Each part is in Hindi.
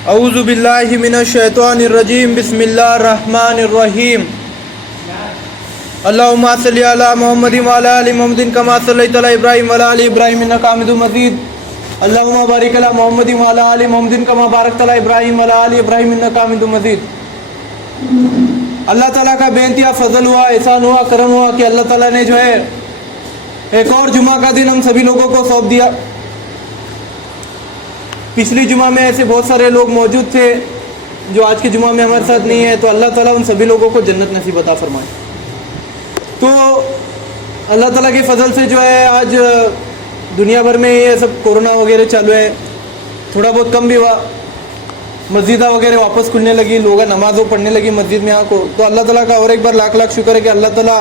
औज़ु बिल्लाहि मिनश शैतानिर रजीम बिस्मिल्लाहिर्रहमानिर्रहीम अल्लाहुम्मा सल्लि अला मुहम्मदिन व अला आलि मुहम्मदिन कमा सल्लैता अला इब्राहीम व अला आलि इब्राहीम इन्नका हमीदुम मजीद अल्लाहुम्मा बारिक अला मुहम्मदिन व अला आलि मुहम्मदिन कमा बारकता अला इब्राहीम व अला आलि इब्राहीम इन्नका हमीदुम मजीद। अल्लाह ताला का बेइंतहा फजल हुआ, एहसान हुआ, करम हुआ कि अल्लाह ताला ने जो है एक और जुमा का दिन हम सभी लोगों को सौंप दिया। पिछली जुमा में ऐसे बहुत सारे लोग मौजूद थे जो आज के जुमा में हमारे साथ नहीं है, तो अल्लाह ताला उन सभी लोगों को जन्नत नसीब अता फरमाए। तो अल्लाह ताला के फजल से जो है आज दुनिया भर में ये सब कोरोना वगैरह चालू है, थोड़ा बहुत कम भी हुआ, मस्जिदा वगैरह वापस खुलने लगी, लोग नमाज़ों पढ़ने लगी मस्जिद में आको। तो अल्लाह ताला का और एक बार लाख लाख शुक्र है कि अल्लाह ताला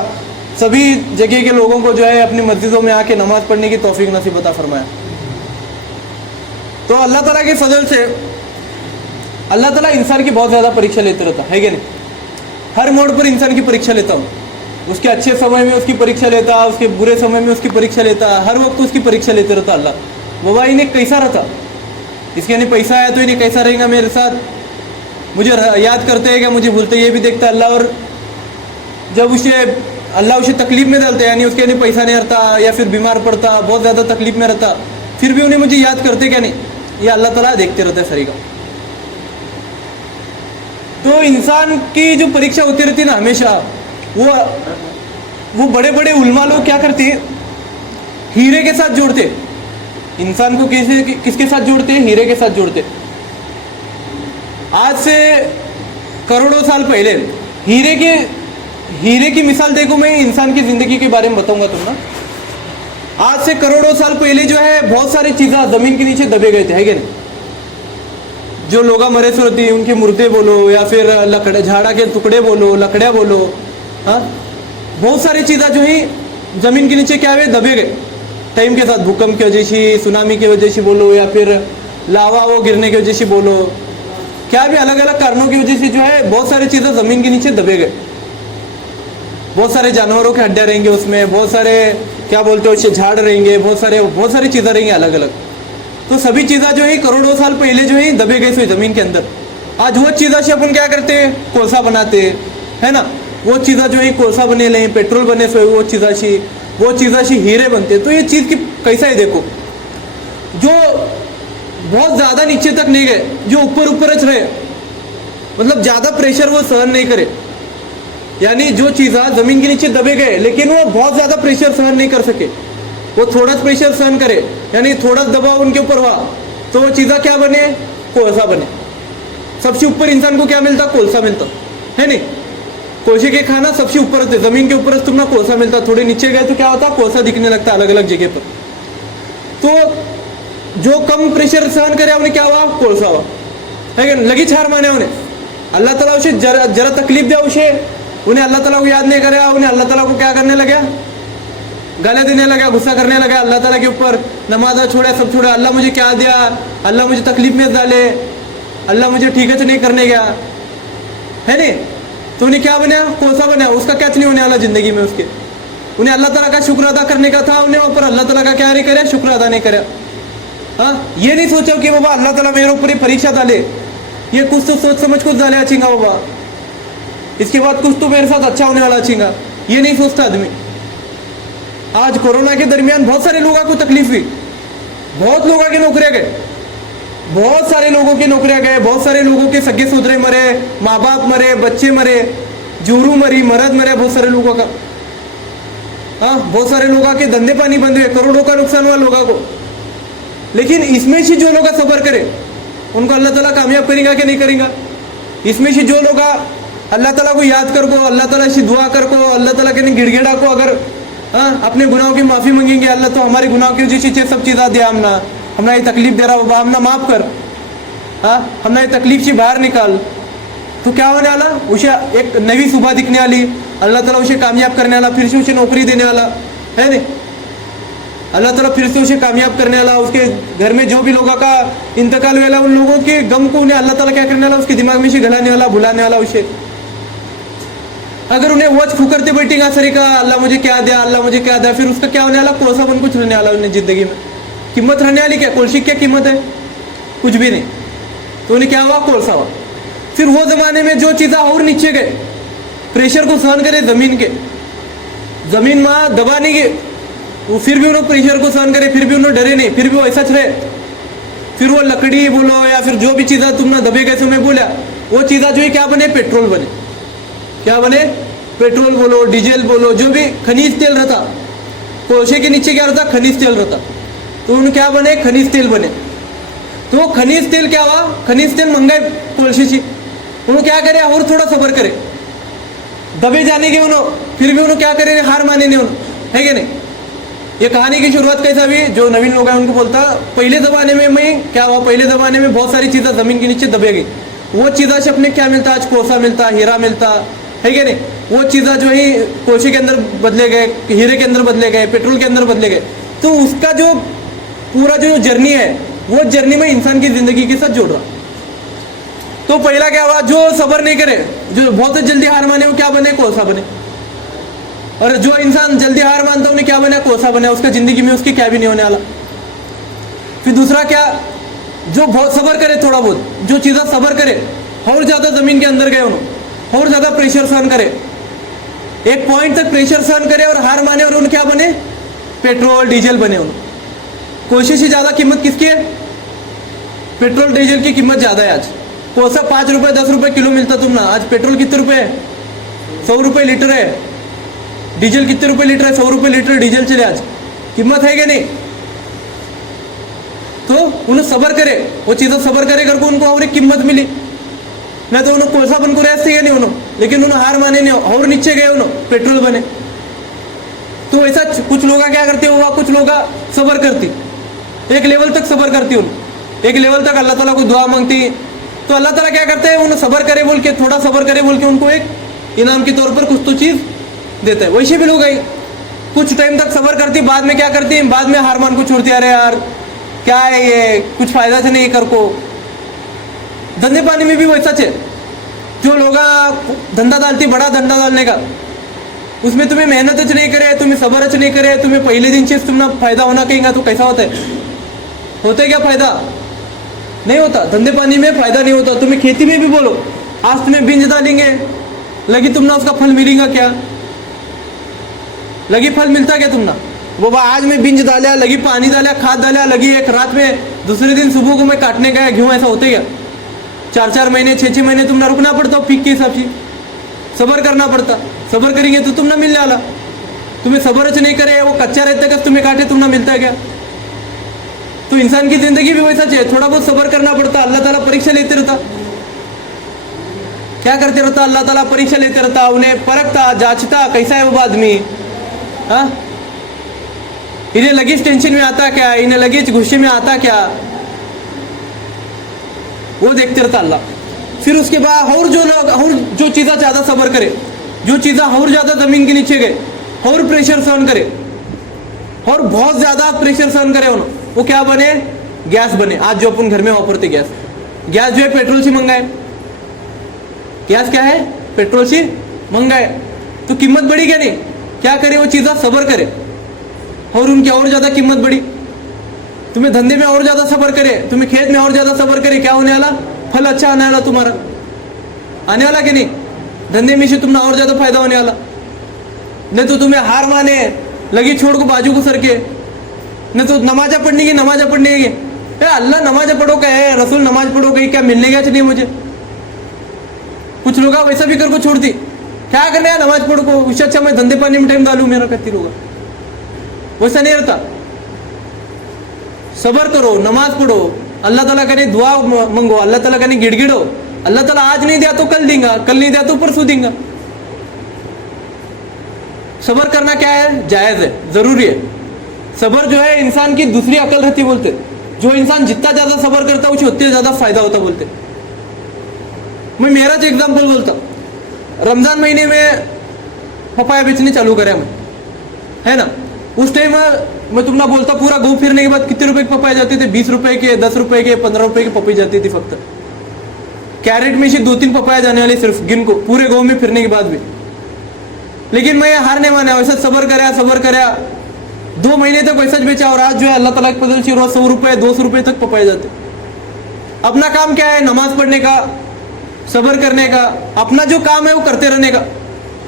सभी जगह के लोगों को जो है अपनी मस्जिदों में आके नमाज़ पढ़ने की तौफीक नसीब अता फरमाया। तो अल्लाह ताला के फजल से अल्लाह ताला इंसान की बहुत ज़्यादा परीक्षा लेते रहता है कि नहीं। हर मोड़ पर इंसान की परीक्षा लेता हूँ, उसके अच्छे समय में उसकी परीक्षा लेता, उसके बुरे समय में उसकी परीक्षा लेता, हर वक्त उसकी परीक्षा लेते रहता अल्लाह। बाबा इन्हें कैसा रहता, इसके नहीं पैसा आया तो इन्हें कैसा रहेगा मेरे साथ, मुझे याद करते हैं क्या, मुझे भूलते, ये भी देखता अल्लाह। और जब अल्लाह उसे तकलीफ में डालते, यानी उसके नहीं पैसा नहीं रहता या फिर बीमार पड़ता, बहुत ज़्यादा तकलीफ में रहता, फिर भी उन्हें मुझे याद करते क्या नहीं, ये अल्लाह ताला देखते रहते हैं सरीका। तो इंसान की जो परीक्षा होती रहती है ना हमेशा, वो बड़े बड़े उलमा लोग क्या करते हैं, हीरे के साथ जोड़ते इंसान को। किसके साथ जोड़ते हैं? हीरे के साथ जोड़ते। आज से करोड़ों साल पहले हीरे की मिसाल देखो, मैं इंसान की जिंदगी के बारे में बताऊंगा तुम ना। आज से करोड़ों साल पहले जो है बहुत सारी चीज़ें ज़मीन के नीचे दबे गए थे, है कि नहीं। जो लोग मरे से होती है उनके मुर्दे बोलो या फिर लकड़े झाड़ा के टुकड़े बोलो, लकड़ियाँ बोलो, हाँ, बहुत सारी चीज़ें जो है ज़मीन के नीचे क्या हुए, दबे गए टाइम के साथ। भूकंप की वजह से, सुनामी की वजह से बोलो या फिर लावा वो गिरने की वजह से बोलो, क्या भी अलग अलग कारणों की वजह से जो है बहुत सारी चीज़ें ज़मीन के नीचे दबे गए। बहुत सारे जानवरों के हड्डियाँ रहेंगे उसमें, बहुत सारे क्या बोलते हो उससे झाड़ रहेंगे, बहुत सारी चीज़ें रहेंगी अलग अलग। तो सभी चीज़ें जो है करोड़ों साल पहले जो है दबे गए ज़मीन के अंदर। आज वो चीज़ें से अपन क्या करते हैं, कोलसा बनाते हैं, है ना। वो चीज़ें जो है कोलसा बने लें, पेट्रोल बने से वो चीज़ें से हीरे बनते। तो ये चीज़ की कैसा है देखो, जो बहुत ज़्यादा नीचे तक नहीं गए, जो ऊपर रहे, मतलब ज़्यादा प्रेशर वो सहन नहीं करे, यानी जो चीज़ें ज़मीन के नीचे दबे गए लेकिन वो बहुत ज़्यादा प्रेशर सहन नहीं कर सके, वो थोड़ा प्रेशर सहन करे, यानी थोड़ा दबाव उनके ऊपर हुआ तो वो चीज़ें क्या बने, कोलसा बने। सबसे ऊपर इंसान को क्या मिलता, कोलसा मिलता है नहीं। कोलसे के खाना सबसे ऊपर होते, ज़मीन के ऊपर तुम ना कोलसा मिलता, थोड़े नीचे गए तो क्या होता, कोलसा दिखने लगता अलग अलग जगह पर। तो जो कम प्रेशर सहन करे उन्हें क्या हुआ, कोलसा हुआ, है कि लगी छार माने उन्हें। अल्लाह ताला उसे जरा तकलीफ दिया उन्हें अल्लाह ताला को याद नहीं करे, उन्हें अल्लाह ताला को क्या करने लगा, गाली देने लगा, गुस्सा करने लगा अल्लाह ताला के ऊपर। नमाज़ छोड़ा, सब छोड़ा, अल्लाह मुझे क्या दिया, अल्लाह मुझे तकलीफ में डाले, अल्लाह मुझे ठीक से नहीं करने गया, है नहीं। तो उन्हें क्या बना, कोसा बना, उसका क्या नहीं होने वाला ज़िंदगी में उसके। उन्हें अल्लाह ताला का शुक्र अदा करने का था, उन्हें ऊपर अल्लाह ताला का क्या नहीं करे, शुक्र अदा नहीं करे। हाँ, ये नहीं सोचा कि बाबा अल्लाह ताला मेरे ऊपर परीक्षा डाले, ये कुछ तो सोच समझ कुछ डाले अच्छीगा बाबा, इसके बाद कुछ तो मेरे साथ अच्छा होने वाला अच्छीगा, ये नहीं सोचता आदमी। आज कोरोना के दरमियान बहुत सारे लोगों को तकलीफ हुई, बहुत लोगों की नौकरियां गए, बहुत सारे लोगों की नौकरियां गए, बहुत सारे लोगों के सगे सुधरे मरे, माँ बाप मरे, बच्चे मरे, जूरू मरी, मर्द मरे, बहुत सारे लोगों का। हाँ, बहुत सारे लोगों के धंधे पानी बंद हुए, करोड़ों का नुकसान हुआ लोगों को। लेकिन इसमें से जो लोग सब्र करे उनको अल्लाह ताला कामयाब करेगा कि नहीं करेगा। इसमें से जो लोग अल्लाह ताला को याद कर को, अल्लाह ताला से दुआ कर को, अल्लाह ताला के गिड़गिड़ा को, अगर हाँ अपने गुनाहों की माफ़ी मांगेंगे, अल्लाह तो हमारे गुनाहों की वजह से सब चीज़ें दिया, हमने ये तकलीफ दे रहा बाबा, हमने माफ़ कर, हाँ हमने ये तकलीफ से बाहर निकाल, तो क्या होने वाला, उसे एक नई सुबह दिखने वाली, अल्लाह ताला उसे कामयाब करने वाला, फिर से उसे नौकरी देने वाला, है नहीं। अल्लाह ताला फिर से उसे कामयाब करने वाला, उसके घर में जो भी लोगों का इंतकाल वाला उन लोगों के गम को उन्हें अल्लाह ताला क्या करने वाला, उसके दिमाग में से गलाने वाला, भुलाने वाला उसे। अगर उन्हें वच फुकरते बैठेगा सरी का, अल्लाह मुझे क्या दिया, अल्लाह मुझे क्या दिया, फिर उसका क्या होने वाला, कोसा बन कुछ रहने वाला उन्हें ज़िंदगी में। कीमत रहने वाली क्या, कोलसी क्या कीमत है, कुछ भी नहीं। तो उन्हें क्या हुआ, कोळसा हुआ। फिर वो जमाने में जो चीज़ें और नीचे गए, प्रेशर को सहन करे जमीन के, जमीन में दबा नहीं गए, वो फिर भी उन्होंने प्रेशर को सहन करे, फिर भी उन्होंने डरे नहीं, फिर भी वो ऐसा रहे। फिर वो लकड़ी बोलो या फिर जो भी चीज़ें तुमने दबे गए, मैं बोला वो चीज़ें जो है क्या बने, पेट्रोल बने। क्या बने, पेट्रोल बोलो, डीजल बोलो, जो भी खनिज तेल रहता, कोळसे के नीचे क्या रहता, खनिज तेल रहता, तो उन क्या बने, खनिज तेल बने। तो खनिज तेल क्या हुआ, खनिज तेल महंगाई कोळशेची, उन्होंने क्या करे, और थोड़ा सबर करे, दबे जाने के उन्होंने, फिर भी उन्होंने क्या करे, हार माने नहीं उन्होंने, है कि नहीं। ये कहानी की शुरुआत कैसा भी, जो नवीन लोग हैं उनको बोलता, पहले ज़माने में मैं क्या हुआ, पहले ज़माने में बहुत सारी चीज़ें ज़मीन के नीचे दबे गई, वो चीज़ें से अपने क्या मिलता, आज कोळसा मिलता, हीरा मिलता, है कि नहीं। वो चीज़ें जो है कोळसे के अंदर बदले गए, हीरे के अंदर बदले गए, पेट्रोल के अंदर बदले गए। तो उसका जो पूरा जो जर्नी है, वो जर्नी में इंसान की ज़िंदगी के साथ जोड़ रहा। तो पहला क्या हुआ, जो सबर नहीं करे, जो बहुत जल्दी हार माने, वो क्या बने, कोळसा बने। और जो इंसान जल्दी हार मानता उन्हें क्या बना, कोळसा बना, उसका जिंदगी में उसकी क्या भी नहीं होने वाला। फिर दूसरा क्या, जो बहुत सबर करे, थोड़ा बहुत जो चीज़ें सबर करे, और ज़्यादा ज़मीन के अंदर गए उन्होंने, और ज़्यादा प्रेशर सहन करे, एक पॉइंट तक प्रेशर सहन करे और हार माने, और उन्हें क्या बने, पेट्रोल डीजल बने। उन्होंने कोळसे से ज़्यादा कीमत किसकी है, पेट्रोल डीजल की कीमत ज़्यादा है। आज कोळसा 5 रुपये 10 रुपये किलो मिलता तुमना, आज पेट्रोल कितने रुपये है, 100 रुपये लीटर है। डीजल कितने रुपए लीटर है, 100 रुपये लीटर डीजल चले आज, कीमत है कि नहीं। तो उन्हें सबर करे, वो चीज़ें सबर करे करके उनको और एक कीमत मिली, नहीं तो उन्होंने कोळसा बन को रहते ही नहीं उन्होंने, लेकिन उन्होंने हार माने नहीं, और नीचे गए उन्होंने, पेट्रोल बने। तो ऐसा कुछ लोग क्या करते हुआ, कुछ लोग सबर करती, एक लेवल तक सबर करती, उन्हें एक लेवल तक अल्लाह ताला को दुआ मांगती, तो अल्लाह ताला क्या करते हैं, उन्हें सबर करे बोल के, थोड़ा सबर करे बोल के उनको एक इनाम के तौर पर कुछ तो चीज़ देता है। वैसे भी लोग आई कुछ टाइम तक सबर करती, बाद में क्या करती, बाद में हार मान को छोड़ती, अरे यार क्या है ये, कुछ फायदा से नहीं कर को। धंधे पानी में भी वैसा है, जो लोग धंधा डालती, बड़ा धंधा डालने का, उसमें तुम्हें मेहनत च नहीं करे, तुम्हें सबर च नहीं करे, तुम्हें पहले दिन से तुम्हारा फायदा होना कहेंगे, तो कैसा होता है, होता है क्या फायदा, नहीं होता। धंधे पानी में फायदा नहीं होता। तुम्हें खेती में भी बोलो, आज तुम्हें बीज डालेंगे, लगी तुमने उसका फल मिलेगा क्या, लगी फल मिलता क्या तुमना, वो आज में बीज डाला, लगी पानी डाला, खाद डाला, लगी एक रात में, दूसरे दिन सुबह को मैं काटने गया गेहूँ, ऐसा होता क्या। 4-4 महीने 6-6 महीने तुमने रुकना पड़ता पीक के हिसाब से, सबर करना पड़ता। सबर करेंगे तो तुम ना मिलने वाला, तुम्हें सबर नहीं करे, वो कच्चा रहता है, तुम्हें काटे तुम ना मिलता है क्या। तो इंसान की जिंदगी भी वैसा चाहिए, थोड़ा बहुत सबर करना पड़ता। अल्लाह ताला परीक्षा लेते रहता, क्या करते रहता, अल्लाह ताला परीक्षा लेते रहता, उन्हें परखता, जांचता, कैसा है वो आदमी, हाँ, इन्हें लगीच टेंशन में आता क्या, इन्हें लगीच गुस्से में आता क्या, वो देखते रहता अल्लाह। फिर उसके बाद और जो लोग, और जो चीज़ें ज़्यादा सबर करे, जो चीज़ें और ज़्यादा ज़मीन के नीचे गए, और प्रेशर सहन करे, और बहुत ज़्यादा प्रेशर सहन करे, वो क्या बने, गैस बने। आज जो अपन घर में वापरते गैस, गैस जो है पेट्रोल से मंगा है, गैस क्या है, पेट्रोल से मंगा है, तो कीमत बढ़ी क्या नहीं, क्या करे, वो चीज़ें सबर करे, और उनकी और ज़्यादा कीमत बढ़ी। तुम्हें धंधे में और ज़्यादा सबर करे, तुम्हें खेत में और ज़्यादा सबर करे, क्या होने वाला, फल अच्छा आने वाला, तुम्हारा आने वाला कि नहीं, धंधे में से तुम्हें और ज़्यादा फायदा होने वाला। नहीं तो तुम्हें हार माने, लगी छोड़ को बाजू को सर के, नहीं तो नमाजा पढ़ने की, नमाजा पढ़ने की, अल्लाह नमाज पढ़ो क्या है, रसूल नमाज पढ़ो गई क्या, मिलने गया नहीं मुझे। कुछ लोग वैसा भी कर को छोड़ती, क्या करने यार नमाज पढ़ो को, उससे अच्छा मैं धंधे पानी में टाइम डालूं मेरा, कहती होगा। वैसा नहीं रहता, सबर करो, नमाज पढ़ो, अल्लाह ताला करे दुआ मंगो, अल्लाह ताला करे गिड़गिड़ो, अल्लाह ताला आज नहीं दिया तो कल देगा, कल नहीं दिया तो परसों देगा। सबर करना क्या है, जायज़ है, ज़रूरी है। सबर जो है इंसान की दूसरी अकल रहती बोलते, जो इंसान जितना ज़्यादा सबर करता है उसे उतने ज़्यादा फायदा होता बोलते। मैं मेरा जो एग्जाम्पल बोलता, रमज़ान महीने में पपाया बेचने चालू करे हम, है ना। उस टाइम मैं तुमने बोलता पूरा घूम फिरने के बाद कितने रुपए के पपाए जाते थे, 20 रुपए के, 10 रुपए के, 15 रुपए के पपाई जाती थी फक्त। कैरेट में से 2-3 पपाया जाने वाले सिर्फ गिन को, पूरे गाँव में फिरने के बाद भी। लेकिन मैं हार नहीं माना, वैसा सबर कराया 2 महीने तक वैसा बेचा, और आज जो है अल्लाह ताला के फजल से रोज 100 रुपए 200 रुपए तक पपाए जाते। अपना काम क्या है? नमाज पढ़ने का, सब्र करने का, अपना जो काम है वो करते रहने का,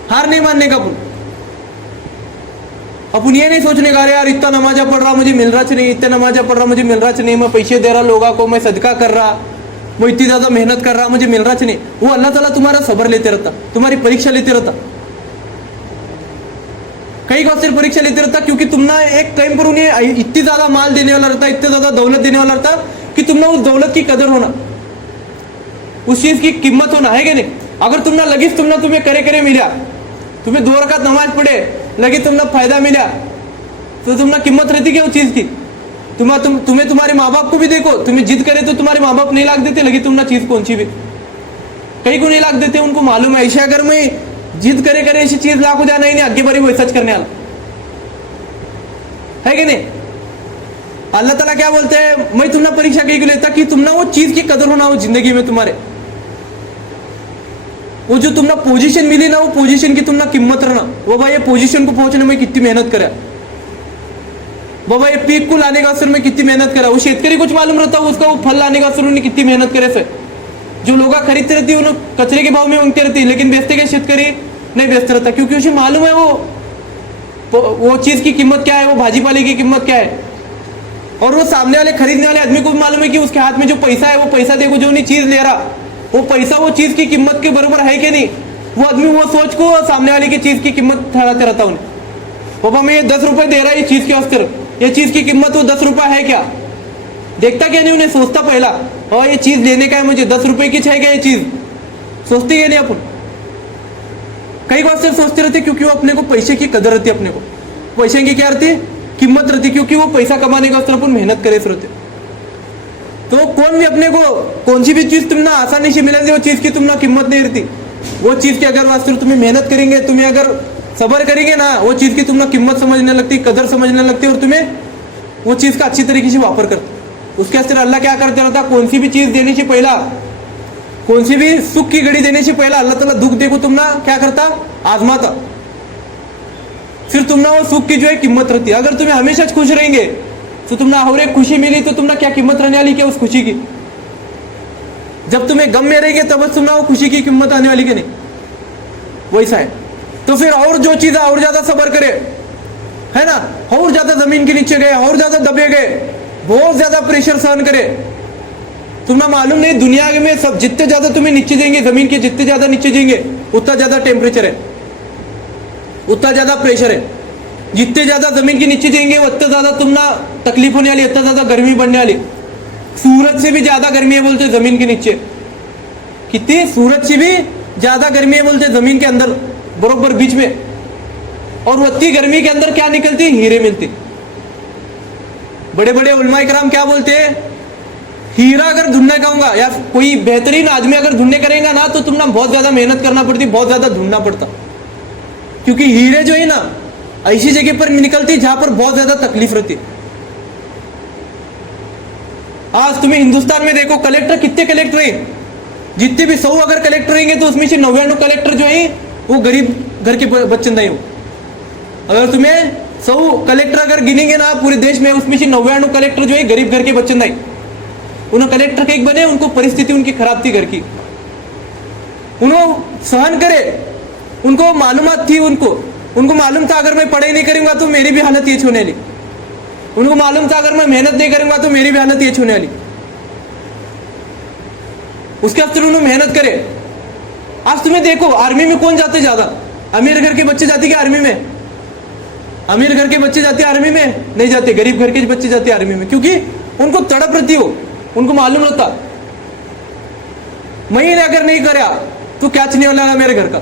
हार नहीं मानने का। अपन ये नहीं सोचने का अरे यार इतना नमाजा पढ़ रहा मुझे मिल रहा नहीं, इतना नमाजा पढ़ रहा मुझे मिल रहा नहीं, मैं पैसे दे रहा लोगों को, मैं सदका कर रहा, मैं इतनी ज्यादा मेहनत कर रहा मुझे मिल रहा नहीं। वो अल्लाह ताला तुम्हारा सब्र लेते रहता, तुम्हारी परीक्षा लेते रहता, कई बार सिर्फ परीक्षा लेते रहता, क्योंकि तुम ना एक टाइम पर उन्हें इतनी ज्यादा माल देने वाला रहता, इतनी ज्यादा दौलत देने वाला रहता कि तुम ना उस दौलत की कदर होना, उस चीज की कीमत होना है कि नहीं। अगर तुम ना लगी तुम ना तुम्हें करे करे मिला, तुम्हें 2 रकात नमाज पढ़े लगी तुम ना फायदा मिला, तो तुम ना कीमत रहती क्या उस चीज की। तुम्हें तुम्हारे माँ बाप को भी देखो, तुम्हें जिद करे तो तुम्हारे माँ बाप नहीं लाग देते, लगी तुम ना चीज कौन सी भी, कहीं को नहीं लाग देते, उनको मालूम है ऐसा अगर मैं जिद करे करे ऐसी चीज लाख हो जाना ही नहीं, आगे बारी वो सच करने वाला है कि नहीं। अल्लाह ताला क्या बोलते हैं, मैं तुम ना परीक्षा कहीं को लेता कि तुम ना वो चीज की कदर होना हो जिंदगी में, तुम्हारे वो जो तुम ना पोजीशन मिली ना, वो पोजीशन की तुम ना कीमत रहना। वो भाई ये पोजीशन को पहुंचने में कितनी मेहनत करा, बाबा ये पीक को लाने का असर में कितनी मेहनत करा। वो शेतकरी कुछ मालूम रहता है उसका, वो फल लाने का असर उन्हें कितनी मेहनत करे से। जो लोग खरीदते रहती है उन्हें कचरे के भाव में मांगते रहती है, लेकिन बेचते के शेतकरी नहीं बेचता रहता, क्योंकि उसे मालूम है वो चीज की कीमत क्या है, वो भाजी पाले की कीमत क्या है। और वो सामने वाले खरीदने वाले आदमी को भी मालूम है कि उसके हाथ में जो पैसा है, वो पैसा देखो जो नहीं चीज ले रहा, वो पैसा वो चीज की कीमत के बराबर है कि नहीं। वो आदमी वो सोच को सामने वाले की चीज की कीमत ठहराते रहता उन्हें, बाबा मैं ये 10 रुपए दे रहा है ये चीज के वास्ते, ये चीज की कीमत वो 10 रुपए है क्या, देखता क्या नहीं उन्हें, सोचता पहला और ये चीज लेने का है मुझे 10 रुपए की है क्या, ये चीज सोचते ही नहीं अपन। कई बार सिर्फ सोचते रहते क्योंकि वो अपने को पैसे की कदर रहती है, अपने को पैसे की क्या रहती कीमत रहती, क्योंकि वो पैसा कमाने का वास्ते अपन मेहनत करे रहते। तो कौन भी अपने को कौन सी भी चीज तुम ना आसानी से मिलेगी वो चीज की तुम ना कीमत नहीं रहती। वो चीज की अगर वास्ते तुम्हें मेहनत करेंगे, तुम्हें अगर सबर करेंगे ना, वो चीज की तुम ना कीमत समझने लगती, कदर समझने लगती, और तुम्हें वो चीज का अच्छी तरीके से वापर करते। उसके वास्ते अल्लाह क्या करते रहता, कौन सी भी चीज देने से पहला, कौन सी भी सुख की घड़ी देने से पहला अल्लाह ताला दुख देखो तुम ना क्या करता, आजमाता, फिर तुम ना वो सुख की जो है कीमत रहती है। अगर तुम्हें हमेशा खुश रहेंगे तो तुम ना और एक खुशी मिली तो तुम ना क्या कीमत रहने वाली क्या उस खुशी की। जब तुम्हें गम में रहेंगे तब तुम ना वो खुशी की कीमत आने वाली के नहीं, वैसा है। तो फिर और जो चीज और ज्यादा सबर करे है ना, और ज्यादा जमीन के नीचे गए, और ज्यादा दबे गए, बहुत ज्यादा प्रेशर सहन करे, तुम्हें मालूम नहीं दुनिया में सब जितने ज्यादा तुम्हें नीचे जाएंगे, जमीन के जितने ज्यादा नीचे जाएंगे उतना ज्यादा टेम्परेचर है, उतना ज्यादा प्रेशर है। जितने ज्यादा जमीन के नीचे जाएंगे उतना ज्यादा तुम ना तकलीफ होने वाली, उतना ज्यादा गर्मी बढ़ने वाली। सूरज से भी ज्यादा गर्मी है बोलते जमीन के नीचे, कितनी सूरज से भी ज्यादा गर्मी है बोलते जमीन के अंदर बरोबर बीच में। और उतनी गर्मी के अंदर क्या निकलती, हीरे मिलते। बड़े बड़े उलमा इकराम क्या बोलते हैं, हीरा अगर ढूंढने कहूंगा या कोई बेहतरीन आदमी अगर ढूंढने करेगा ना, तो तुम ना बहुत ज्यादा मेहनत करना पड़ती, बहुत ज्यादा ढूंढना पड़ता, क्योंकि हीरे जो है ना ऐसी जगह पर निकलती जहां पर बहुत ज्यादा तकलीफ रहती। आज तुम्हें हिंदुस्तान में देखो कलेक्टर कितने कलेक्टर हैं, जितने भी 100 अगर कलेक्टर रहेंगे तो उसमें से 99 कलेक्टर जो है वो गरीब घर के बच्चे नहीं हो। अगर तुम्हें 100 कलेक्टर अगर गिनेंगे ना पूरे देश में, उसमें से 99 कलेक्टर जो है गरीब घर के बच्चे नहीं। उन्होंने कलेक्टर के एक बने, उनको परिस्थिति उनकी खराब थी घर की, उन्होंने सहन करे, उनको मालूमात थी, उनको मालूम था अगर मैं पढ़ाई नहीं करूंगा तो मेरी भी हालत ये होने वाली, उनको मालूम था अगर मैं मेहनत नहीं करूंगा तो मेरी भी हालत ये होने वाली। उसके बाद उन्होंने मेहनत करे। आज तुम्हें देखो आर्मी में कौन जाते ज्यादा, अमीर घर के बच्चे जाते क्या आर्मी में, अमीर घर के बच्चे जाते आर्मी में नहीं जाते, गरीब घर के बच्चे जाते आर्मी में, क्योंकि उनको तड़प रहती हो, उनको मालूम होता मैं अगर नहीं करा तो क्या चलने वाला मेरे घर का।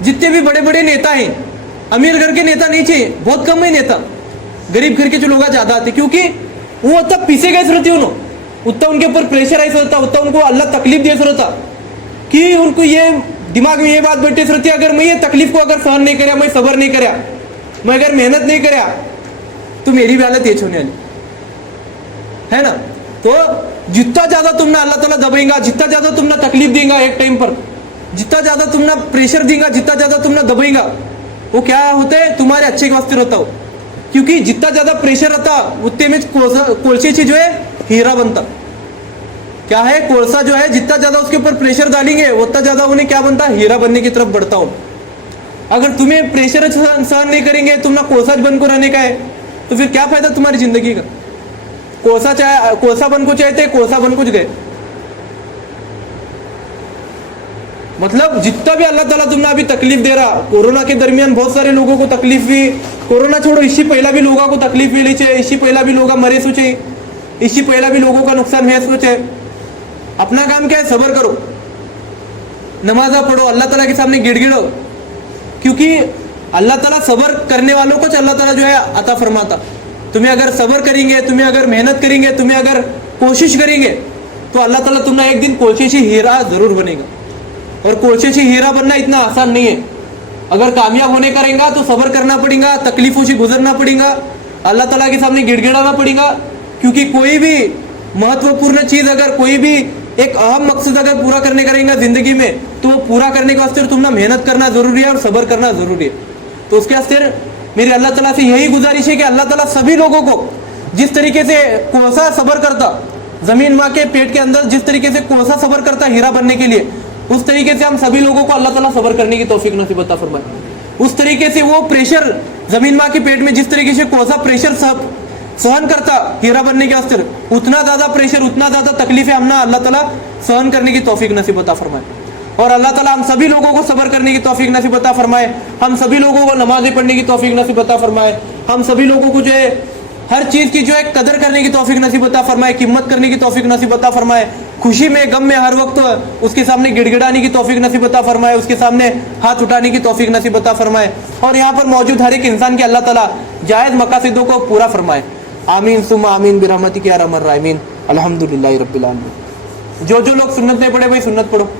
जितने भी बड़े बड़े नेता हैं, अमीर घर के नेता नहीं चाहिए, बहुत कम है नेता, गरीब घर के जो लोग ज्यादा आते, क्योंकि वो तब पीछे गए रहती उन्होंने, उतना उनके ऊपर प्रेशर ऐसा होता, उतना उनको अल्लाह तकलीफ दे रहता कि उनको ये दिमाग में ये बात बैठे रहती, अगर मैं ये तकलीफ को अगर सहन नहीं कराया, मैं सबर नहीं कराया, मैं अगर मेहनत नहीं कराया तो मेरी भी हालत ये होने वाली है ना। तो जितना ज्यादा तुम ना अल्लाह ताला दबेगा, जितना ज्यादा तुम ना तकलीफ देगा एक टाइम पर, जितना ज्यादा तुम ना प्रेशर देगा, जितना ज्यादा तुम ना दबेगा, वो क्या होता है तुम्हारे अच्छे के वास्ते रहता हो, क्योंकि जितना ज्यादा प्रेशर रहता उतने में कोलसे से जो है हीरा बनता। क्या है, कोळसा जो है जितना ज्यादा उसके ऊपर प्रेशर डालेंगे उतना ज्यादा उन्हें क्या बनता है, हीरा बनने की तरफ बढ़ता हूं। अगर तुम्हें प्रेशर सहन नहीं करेंगे, तुम ना कोळसा बन को रहने का है, तो फिर क्या फायदा तुम्हारी जिंदगी का। कोळसा बन को चाहते, कोळसा बन कुछ गए। मतलब जितना भी अल्लाह ताला तुमने अभी तकलीफ दे रहा, कोरोना के दरमियान बहुत सारे लोगों को तकलीफ हुई, कोरोना छोड़ो इससे पहला भी लोगों को तकलीफ हुई लीचे, इससे पहला भी लोग मरे सोचे, इससे पहला भी लोगों का नुकसान है सोचे। अपना काम क्या है, सब्र करो, नमाजा पढ़ो, अल्लाह ताला के सामने गिड़गिड़ो, क्योंकि अल्लाह ताला सब्र करने वालों को अल्लाह ताला जो है अता फरमाता। तुम्हें अगर सब्र करेंगे, तुम्हें अगर मेहनत करेंगे, तुम्हें अगर कोशिश करेंगे, तो अल्लाह ताला तुम्हें एक दिन कोशिश ही हीरा जरूर बनेगा। और कोशिश ही हीरा बनना इतना आसान नहीं है। अगर कामयाब होने का रहेगा तो सब्र करना पड़ेगा, तकलीफों से गुजरना पड़ेगा, अल्लाह ताला के सामने गिड़गिड़ाना पड़ेगा। क्योंकि कोई भी महत्वपूर्ण चीज, अगर कोई भी एक अहम मकसद अगर पूरा करने का रहेगा जिंदगी में, तो वो पूरा करने के वास्ते तुम ना मेहनत करना जरूरी है और सब्र करना जरूरी है। तो उसके वास्ते मेरी अल्लाह ताला से यही गुजारिश है कि अल्लाह ताला सभी लोगों को जिस तरीके से कोसा सब्र करता, जमीन माँ के पेट के अंदर जिस तरीके से कोसा सब्र करता हीरा बनने के लिए, उस तरीके से हम सभी लोगों को अल्लाह ताला सब्र करने की तौफीक नसीब अता फरमाए। उस तरीके से वो प्रेशर जमीन माँ के पेट में जिस तरीके से कोसा प्रेशर सहन करता हीरा बनने के वास्ते, उतना ज्यादा प्रेशर, उतना ज्यादा तकलीफें हम ना अल्लाह ताला सहन करने की तौफीक नसीब अता फरमाए। और अल्लाह ताला हम सभी लोगों को सब्र करने की तौफीक नसीब अता फरमाए, हम सभी लोगों को नमाजें पढ़ने की तौफीक नसीब अता फरमाए, हम सभी लोगों को जो है हर चीज की जो है कदर करने की तौफीक नसीब अता फरमाए, कीमत करने की तौफीक नसीब अता फरमाए, खुशी में गम में हर वक्त उसके सामने गिड़गिड़ाने की तौफीक नसीब अता फरमाए, उसके सामने हाथ उठाने की तौफीक नसीब अता फरमाए। और यहाँ पर मौजूद हर एक इंसान के अल्लाह ताला जायज मकासदों को पूरा फरमाए। आमीन सुम्मा आमीन बिरहमतिक या अरहमर राहिमीन। अल्हम्दुलिल्लाहि रब्बिल आलमीन। जो लोग सुन्नत नहीं पढ़े भाई सुन्नत पढ़ो।